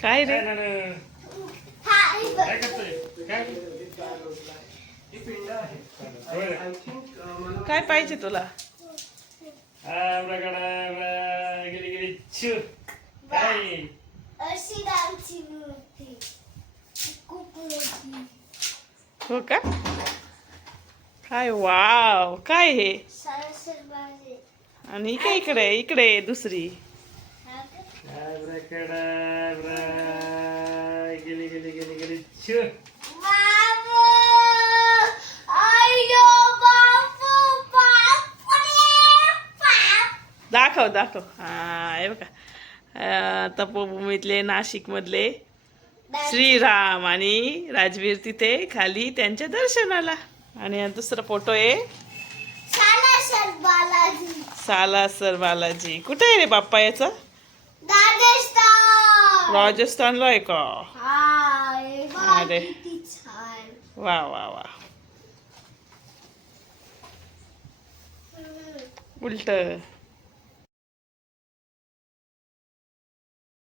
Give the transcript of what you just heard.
काय रे? काय करतोय? काय? काय पाहिजे तुला? गेली गेली छु काय? अशी डान्सची मूर्ती खूप मोठी हो का? काय वाव, काय हे? सरसर बाजे आणि काय इकडे इकडे दुसरी. गेली गेली गेली गेली छु बाबू आयो बाबू दाखव दाखव. हा हे बघा, तपोभूमीतले नाशिक मधले श्रीराम आणि राजवीर तिथे खाली त्यांच्या दर्शनाला. आणि हा दुसरा फोटो आहे सालासर बालाजी सालासर बालाजी. कुठे आहे रे बाप्पा याचा? राजस्थान राजस्थानला आहे का? हाय अरे. किती छान वा वा वा. उलट